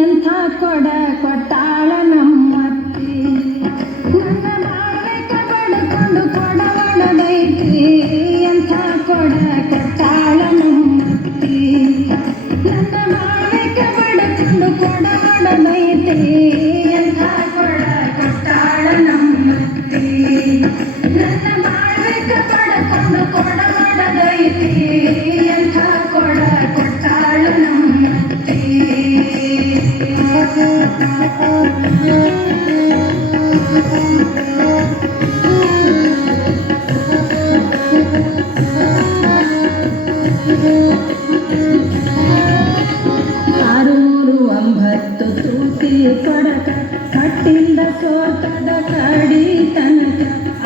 ಎಂಥ ಕೊಡ ಕೊಟ್ಟಾಳ ನಮ್ಮತ್ತಿ ನನ್ನ ಬಾಳ್ಬೇಕ ಬಡ್ಕೊಂಡು ಕೊಡ ಒಡದೈತಿ ಎಂಥ ಕೊಡ ಕೊಟ್ಟಾಳ ನಮ್ಮತ್ತಿ ನನ್ನ ಬಾಳ್ಬೇಕ ಬಡ್ಕೊಂಡು ಕೊಡ ಒಡದೈತಿ ಎಂಥ ಕೊಡ ಕೊಟ್ಟಾಳ ನಮ್ಮತ್ತಿ ನನ್ನ ಬಾಳ್ಬೇಕ ಬಡ್ಕೊಂಡು ಕೊಡ ಒಡದೈತಿ ಎಂಥ ಕೊಡ ಕೊಟ್ಟಾಳ ನಮ್ಮತ್ತಿ ಆರು ಮೂರು ಒಂಬತ್ತು ತೂತಿ ಕೊಡಕ ಕಟ್ಟಿಂದ ಸೋತದ ಕಡಿ ತನಕ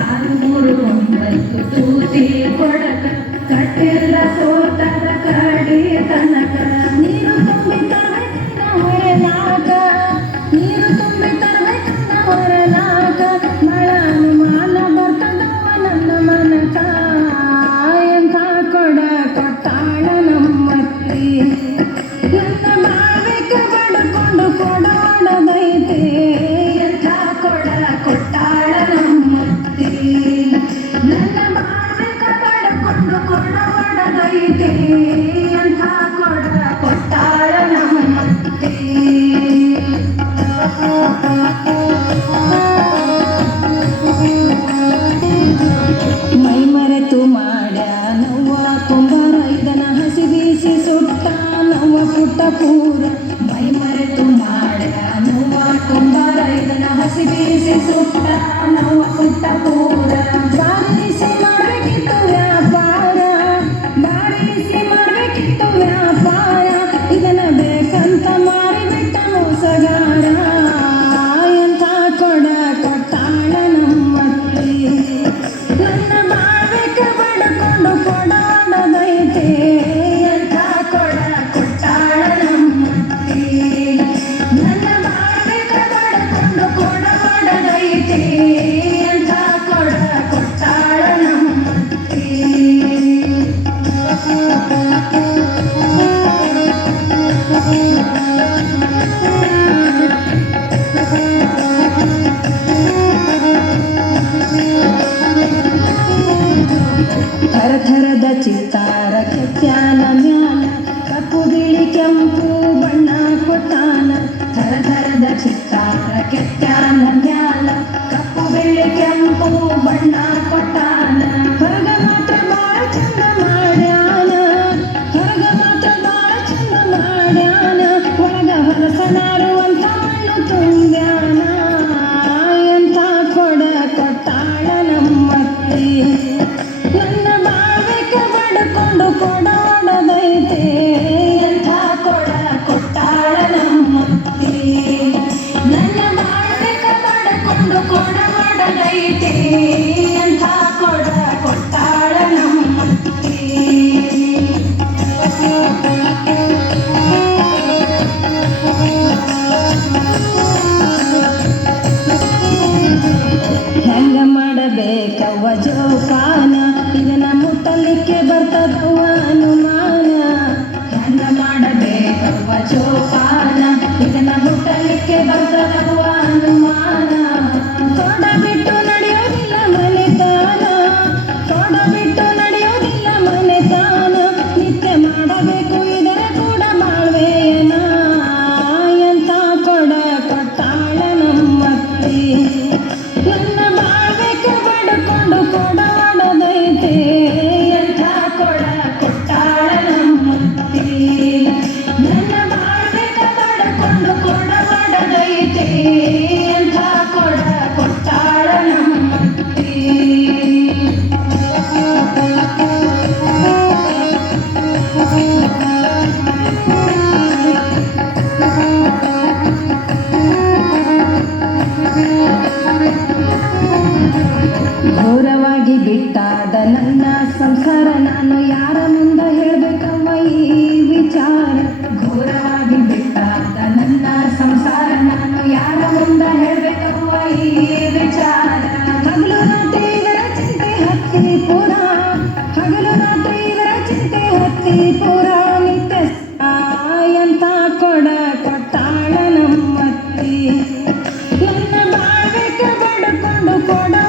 ಆರು ಮೂರು ಒಂಬತ್ತು ತೂತಿ ಕೊಡಕ ಕಟ್ಟಿಂದ ಸೋತದ ಕಡಿ ತನಕ ನೀರು ತುಂಬಿ ತರಬೇಕಂದ ಹೊರಲಾಗ ನೀರು ತುಂಬಿ ತರಬೇಕಂದ ಹೊರಲಾಗ ಮಳನು ಮಾನ ಬರ್ತದವ ನನ್ನ ಮನಕ ಎಂಥ ಕೊಡ ಕೊಟ್ಟಾಳ ನಮ್ಮತ್ತಿ ನನ್ನ ಬಾಳ್ಬೇಕ ಬಡ್ಕೊಂಡು ಕೊಡ ಒಡದೈತಿ ಎಂಥ ಕೊಡ ಕೊಟ್ಟಾಳ ನಮ್ಮತ್ತಿ ನನ್ನ ಬಾಳ್ಬೇಕ ಬಡ್ಕೊಂಡು ಕೊಡ ಒಡದೈತಿ ಎಂಥ ಕೊಡ ಕೊಟ್ಟಾಳ ನಮ್ಮತ್ತಿ ಮೈ ಮರೆತು ಮಾಡ್ಯಾನವ್ವ ಕುಂಬಾರ ಇದನ ಹಸಿ ಬೀಸಿ ಸುಟ್ಟ ನವ್ವ ಪುಟ್ಟ ಪೂರ ಮೈ ಮರೆತು ಮಾಡ್ಯಾನವ್ವ ಕುಂಬಾರ ಇದನ ಹಸಿ ಬೀಸಿ ಸುಟ್ಟ ನವ್ವ ಪುಟ್ಟ ಪೂರ ಬಾರಿಸಿ ಮಾಡಬೇಕಿತ್ತು ವ್ಯಾಪಾರ ಬಾರಿಸಿ ಮಾಡಬೇಕಿತ್ತು ವ್ಯಾಪಾರ ಇದನ್ನ ಬೇಕಂತ ಮಾರಿಬಿಟ್ಟ ಮೋಸಗಾರ ಎಂಥ ಕೊಡ ಕೊಟ್ಟಾಳ ನಮ್ಮತ್ತಿ ನನ್ನ ಬಾಳ್ಬೇಕ ಬಡ್ಕೊಂಡು ಕೊಡ ಒಡದೈತಿ ಎಂಥ ಕೊಡ ಕೊಟ್ಟಾಳ ನಮ್ಮತ್ತಿ ನನ್ನ ಬಾಳ್ಬೇಕ ಬಡ್ಕೊಂಡು ಕೊಡ ಒಡದೈತಿ ಎಂಥ ಕೊಡ ಕೊಟ್ಟಾಳ ನಮ್ಮತ್ತಿ ಥರಥರದ ಚಿತ್ತಾರ ಕೆತ್ಯಾನ ಮ್ಯಾಲ ಕಪ್ಪು ಬಿಳಿ ಕೆಂಪು ಬಣ್ಣ ಕೊಟ್ಟಾನ ಥರಥರದ ಚಿತ್ತಾರ ಕೆತ್ಯಾನ ಮ್ಯಾಲ ಕಪ್ಪು ಬಿಳಿ ಕೆಂಪು ಬಣ್ಣ ಕೊಟ್ಟಾನ ಹೊರಗ ಮಾತ್ರ ಬಾಳ ಚಂದ ಮಾಡ್ಯಾನ ಹೊರಗ ಮಾತ್ರ ಬಾಳ ಚಂದ ಮಾಡ್ಯಾನ ಒಳಗ ಹೊಲಸನಾರುವಂಥ ಮಣ್ಣು ತುಂಬ್ಯಾನ ಎಂಥ ಕೊಡ ಕೊಟ್ಟಾಳ ನಮ್ಮತ್ತಿ ನನ್ನ ಬಾಳ್ಬೇಕ ಬಡ್ಕೊಂಡು ಕೊಡ ಒಡದೈತಿ ಎಂಥ ಕೊಡ ಕೊಟ್ಟಾಳ ನಮ್ಮತ್ತಿ ನನ್ನ ಬಾಳ್ಬೇಕ ಬಡ್ಕೊಂಡು ಕೊಡ ಒಡದೈತಿ ಎಂಥ ಕೊಡ ಕೊಟ್ಟಾಳ ನಮ್ಮತ್ತಿ ಹೆಂಗ ಮಾಡಬೇಕವ್ವ ಜೋಪಾನ ಇದನ್ನ ಮುಟ್ಟಲಿಕ್ಕೆ ಬರ್ತದವ್ವ ಅನುಮಾನ ಹೆಂಗ ಮಾಡಬೇಕವ್ವ ಜೋಪಾನ ಇದನ್ನ ಮುಟ್ಟಲಿಕ್ಕೆ ಬರ್ತದವ್ವ ಅನುಮಾನ ತೋಡ ಬಿಟ್ಟು ನಡೆಯೋದಿಲ್ಲ ಮನೆತಾನ ತೋಡ ಬಿಟ್ಟು ನಡೆಯೋದಿಲ್ಲ ಮನೆತಾನ ನಿತ್ಯ ಮಾಡಬೇಕು ಇದರ ಕೂಡ ಬಾಳ್ವೇನ ಎಂಥ ಕೊಡ ಕೊಟ್ಟಾಳ ನಮ್ಮತ್ತಿ ನನ್ನ ಬಾಳ್ಬೇಕ ಬಡ್ಕೊಂಡು ಕೊಡ ಒಡದೈತಿ ಎಂಥ ಕೊಡ ಕೊಟ್ಟಾಳ ನಮ್ಮತ್ತಿ ನನ್ನ ಬಾಳ್ಬೇಕ ಕೊಡ